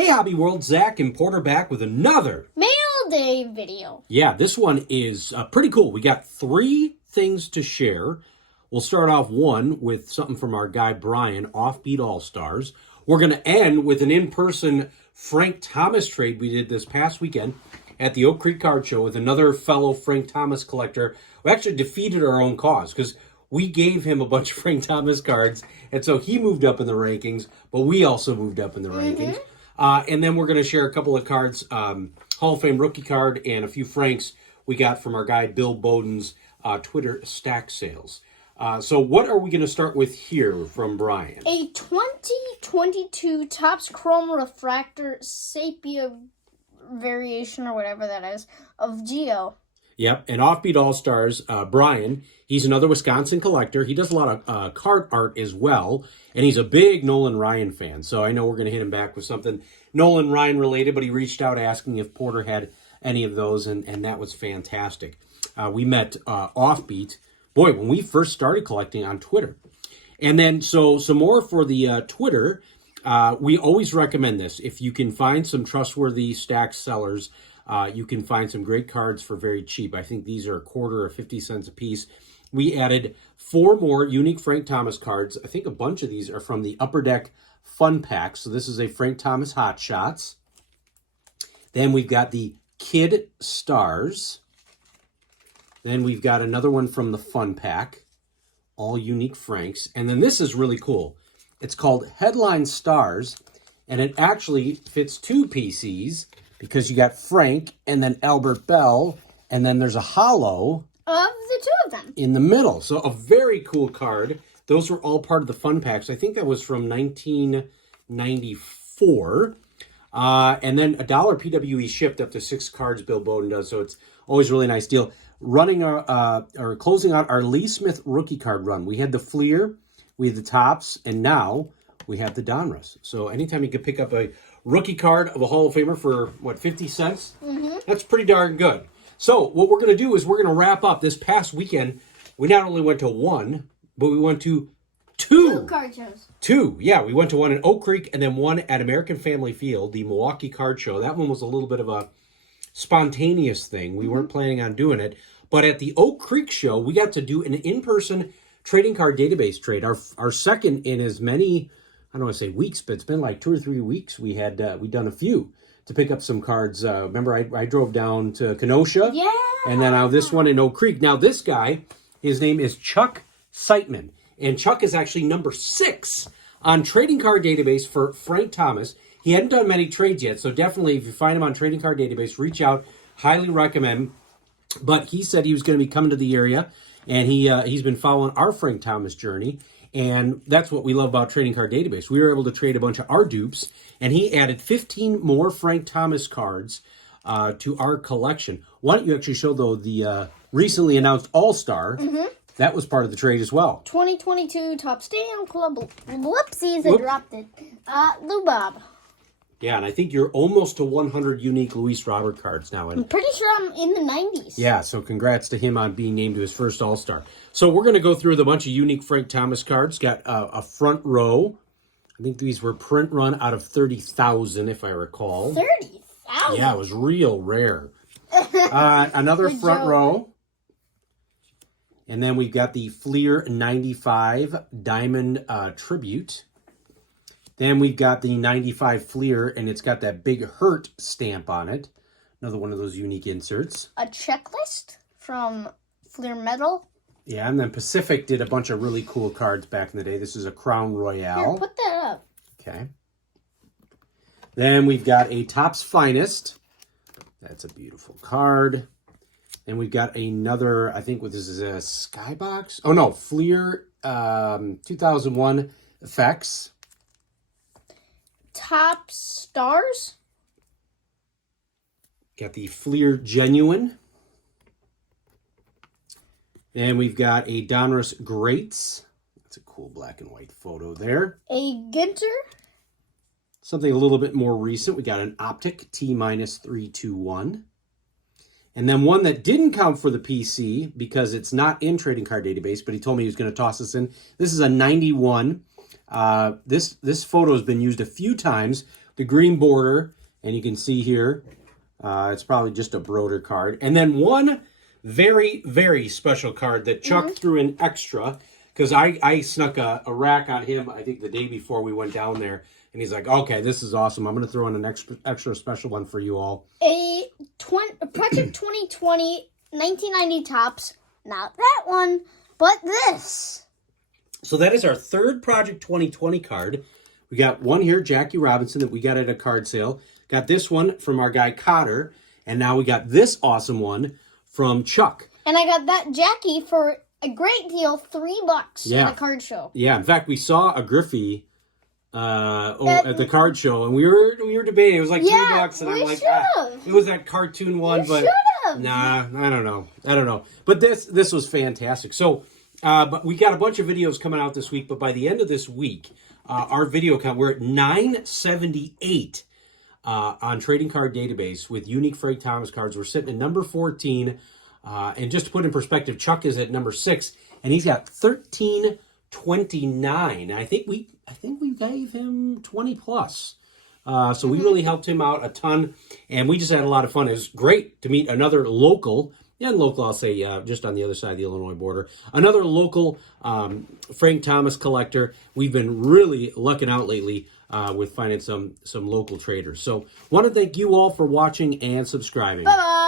Hey Hobby World, Zach and Porter back with another Mail Day video. Yeah, this one is pretty cool. We got 3 things to share. We'll start off with something from our guy Brian, Offbeat All-Stars. We're going to end with an in-person Frank Thomas trade we did this past weekend at the Oak Creek Card Show with another fellow Frank Thomas collector. We actually defeated our own cause because we gave him a bunch of Frank Thomas cards, and so he moved up in the rankings, but we also moved up in the rankings. And then we're going to share a couple of cards, Hall of Fame rookie card and a few Franks we got from our guy Bill Bowden's Twitter stack sales. So what are we going to start with here from Brian? A 2022 Topps Chrome Refractor Sepia variation, or whatever that is, of Geo. Yep, and Offbeat All-Stars, Brian, he's another Wisconsin collector. He does a lot of card art as well, and he's a big Nolan Ryan fan. So I know we're going to hit him back with something Nolan Ryan related, but he reached out asking if Porter had any of those, and that was fantastic. We met Offbeat, boy, when we first started collecting on Twitter. And then, so some more for the Twitter. We always recommend this. If you can find some trustworthy stack sellers, you can find some great cards for very cheap. I think these are a quarter or 50 cents a piece. We added 4 more unique Frank Thomas cards. I think a bunch of these are from the Upper Deck Fun Pack. So this is a Frank Thomas Hot Shots. Then we've got the Kid Stars. Then we've got another one from the Fun Pack. All unique Franks. And then this is really cool. It's called Headline Stars. And it actually fits 2 PCs. Because you got Frank and then Albert Bell, and then there's a hollow of the 2 of them in the middle. So a very cool card. Those were all part of the Fun Packs. I think that was from 1994. And then $1 PWE shipped up to 6 cards Bill Bowden does. So it's always a really nice deal. Running or closing out our Lee Smith rookie card run. We had the Fleer, we had the Topps, and now we have the Donruss. So anytime you can pick up a rookie card of a Hall of Famer for, what, 50 cents? That's pretty darn good. So what we're going to do is we're going to wrap up this past weekend. We not only went to 1, but we went to 2 card shows. 2, yeah. We went to one in Oak Creek and then one at American Family Field, the Milwaukee Card Show. That one was a little bit of a spontaneous thing. We weren't planning on doing it. But at the Oak Creek Show, we got to do an in-person trading card database trade. Our second in as many, I don't want to say weeks, but it's been like 2 or 3 weeks. We done a few to pick up some cards. Remember, I drove down to Kenosha, yeah, and then this one in Oak Creek. Now this guy, his name is Chuck Seitman, and Chuck is actually number 6 on Trading Card Database for Frank Thomas. He hadn't done many trades yet, so definitely if you find him on Trading Card Database, reach out. Highly recommend. But he said he was going to be coming to the area, and he's been following our Frank Thomas journey. And that's what we love about Trading Card Database. We were able to trade a bunch of our dupes, and he added 15 more Frank Thomas cards to our collection. Why don't you actually show, though, the recently announced All-Star? That was part of the trade as well. 2022 Topps Stadium Club. Whoopsies, I dropped it. Lou Bob. Yeah, and I think you're almost to 100 unique Luis Robert cards now. I'm pretty sure I'm in the 90s. Yeah, so congrats to him on being named to his first All-Star. So we're going to go through with a bunch of unique Frank Thomas cards. Got a front row. I think these were print run out of 30,000, if I recall. 30,000? Yeah, it was real rare. Another front row. And then we've got the Fleer 95 Diamond Tribute. Then we've got the 95 Fleer, and it's got that big Hurt stamp on it. Another one of those unique inserts. A checklist from Fleer Metal. Yeah, and then Pacific did a bunch of really cool cards back in the day. This is a Crown Royale. Here, put that up. Okay. Then we've got a Topps Finest. That's a beautiful card. And we've got another, I think what this is, a Skybox? Oh, no, Fleer 2001 Effects. Topps Stars. Got the Fleer Genuine. And we've got a Donruss Greats. That's a cool black and white photo there. A Ginter. Something a little bit more recent. We got an Optic T-321. And then one that didn't count for the PC because it's not in Trading Card Database, but he told me he was going to toss this in. This is a 91. This photo has been used a few times. the green border, and you can see here, it's probably just a Broder card. And then one very, very special card that Chuck threw in extra, because I snuck a rack on him, I think the day before we went down there, and he's like, okay, this is awesome. I'm going to throw in an extra special one for you all. A Project 2020 1990 Topps. Not that one, but this. So that is our third Project 2020 card. We got one here, Jackie Robinson, that we got at a card sale. Got this one from our guy Cotter. And now we got this awesome one from Chuck. And I got that Jackie for a great deal, $3 at a card show. Yeah, in fact, we saw a Griffey at the card show, and we were debating. It was like $3, and I'm like, it was that cartoon one, but nah, I don't know. But this was fantastic. So, but we got a bunch of videos coming out this week. But by the end of this week, our video count, we're at 978 on Trading Card Database with unique Frank Thomas cards. We're sitting at number 14. And just to put in perspective, Chuck is at number 6, and he's got 1329. I think we gave him 20 plus. So we really helped him out a ton, and we just had a lot of fun. It was great to meet another local, and local, I'll say, just on the other side of the Illinois border, another local Frank Thomas collector. We've been really lucking out lately with finding some local traders. So want to thank you all for watching and subscribing. Bye-bye.